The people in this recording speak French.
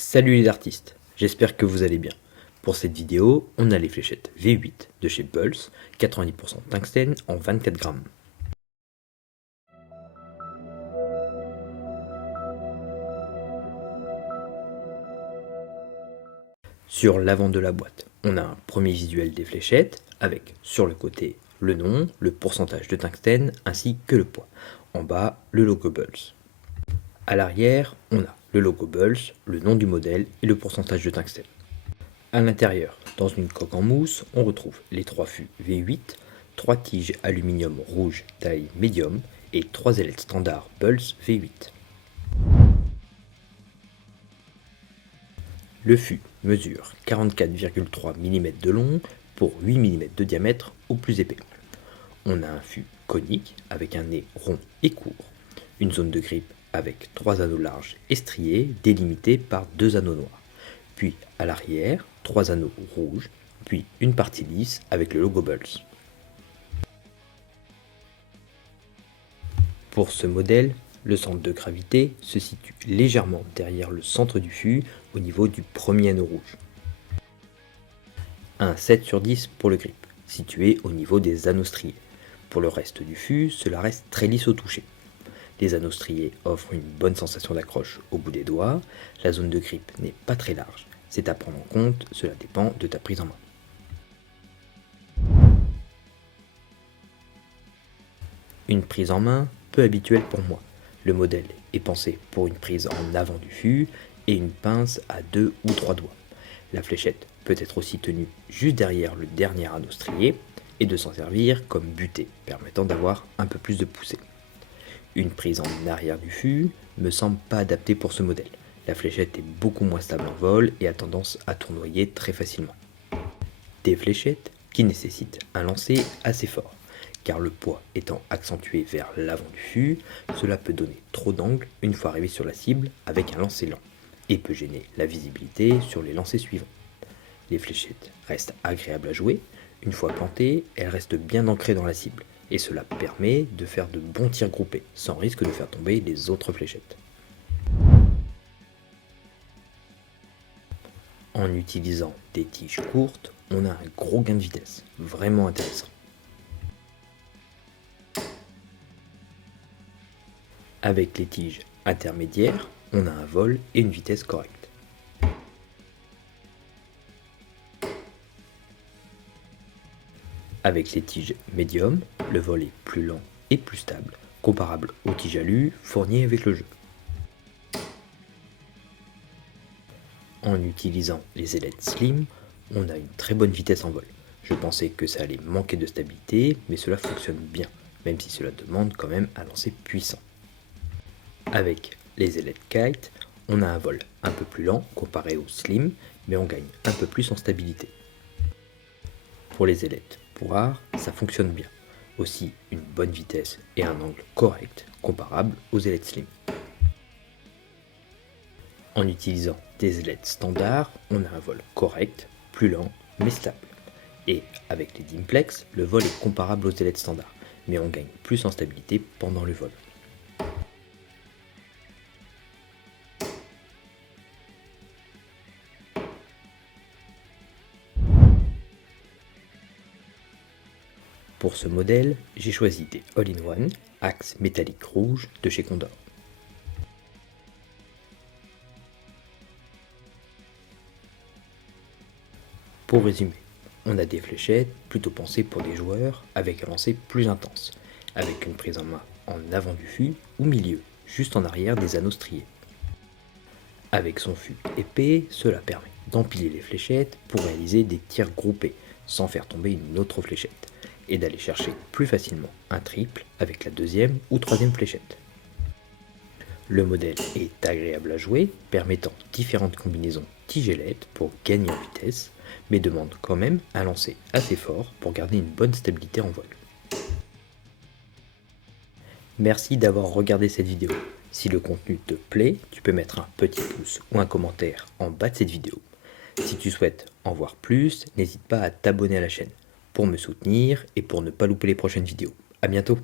Salut les artistes, j'espère que vous allez bien. Pour cette vidéo, on a les fléchettes V8 de chez Pulse, 90% tungstène en 24 grammes. Sur l'avant de la boîte, on a un premier visuel des fléchettes avec sur le côté le nom, le pourcentage de tungstène ainsi que le poids. En bas, le logo Pulse. À l'arrière, on a le logo Pulse, le nom du modèle et le pourcentage de tungstène. À l'intérieur, dans une coque en mousse, on retrouve les 3 fûts V8, 3 tiges aluminium rouge taille médium et 3 ailettes standard Pulse V8. Le fût mesure 44,3 mm de long pour 8 mm de diamètre au plus épais. On a un fût conique avec un nez rond et court, une zone de grippe avec 3 anneaux larges et striés délimités par 2 anneaux noirs, puis à l'arrière 3 anneaux rouges, puis une partie lisse avec le logo Pulse. Pour ce modèle, le centre de gravité se situe légèrement derrière le centre du fût au niveau du premier anneau rouge. Un 7 sur 10 pour le grip, situé au niveau des anneaux striés. Pour le reste du fût, cela reste très lisse au toucher. Les anneaux striés offrent une bonne sensation d'accroche au bout des doigts, la zone de grip n'est pas très large. C'est à prendre en compte, cela dépend de ta prise en main. Une prise en main peu habituelle pour moi. Le modèle est pensé pour une prise en avant du fût et une pince à 2 ou 3 doigts. La fléchette peut être aussi tenue juste derrière le dernier anneau strié et de s'en servir comme butée, permettant d'avoir un peu plus de poussée. Une prise en arrière du fût me semble pas adaptée pour ce modèle. La fléchette est beaucoup moins stable en vol et a tendance à tournoyer très facilement. Des fléchettes qui nécessitent un lancer assez fort, car le poids étant accentué vers l'avant du fût, cela peut donner trop d'angle une fois arrivé sur la cible avec un lancer lent, et peut gêner la visibilité sur les lancers suivants. Les fléchettes restent agréables à jouer, une fois plantées, elles restent bien ancrées dans la cible, et cela permet de faire de bons tirs groupés, sans risque de faire tomber les autres fléchettes. En utilisant des tiges courtes, on a un gros gain de vitesse, vraiment intéressant. Avec les tiges intermédiaires, on a un vol et une vitesse correcte. Avec les tiges médium, le vol est plus lent et plus stable, comparable aux tiges alu fournies avec le jeu. En utilisant les ailettes slim, on a une très bonne vitesse en vol. Je pensais que ça allait manquer de stabilité, mais cela fonctionne bien, même si cela demande quand même un lancer puissant. Avec les ailettes kite, on a un vol un peu plus lent comparé au slim, mais on gagne un peu plus en stabilité. Pour les ailettes poire, ça fonctionne bien. Aussi une bonne vitesse et un angle correct comparable aux ailettes slim. En utilisant des ailettes standards, on a un vol correct, plus lent mais stable. Et avec les Dimplex, le vol est comparable aux ailettes standards, mais on gagne plus en stabilité pendant le vol. Pour ce modèle, j'ai choisi des All-in-One axe métallique rouge de chez Condor. Pour résumer, on a des fléchettes plutôt pensées pour des joueurs avec un lancer plus intense, avec une prise en main en avant du fût ou milieu, juste en arrière des anneaux striés. Avec son fût épais, cela permet d'empiler les fléchettes pour réaliser des tirs groupés sans faire tomber une autre fléchette et d'aller chercher plus facilement un triple avec la deuxième ou troisième fléchette. Le modèle est agréable à jouer, permettant différentes combinaisons tigelettes pour gagner en vitesse, mais demande quand même un lancer assez fort pour garder une bonne stabilité en vol. Merci d'avoir regardé cette vidéo. Si le contenu te plaît, tu peux mettre un petit pouce ou un commentaire en bas de cette vidéo. Si tu souhaites en voir plus, n'hésite pas à t'abonner à la chaîne pour me soutenir et pour ne pas louper les prochaines vidéos. A bientôt!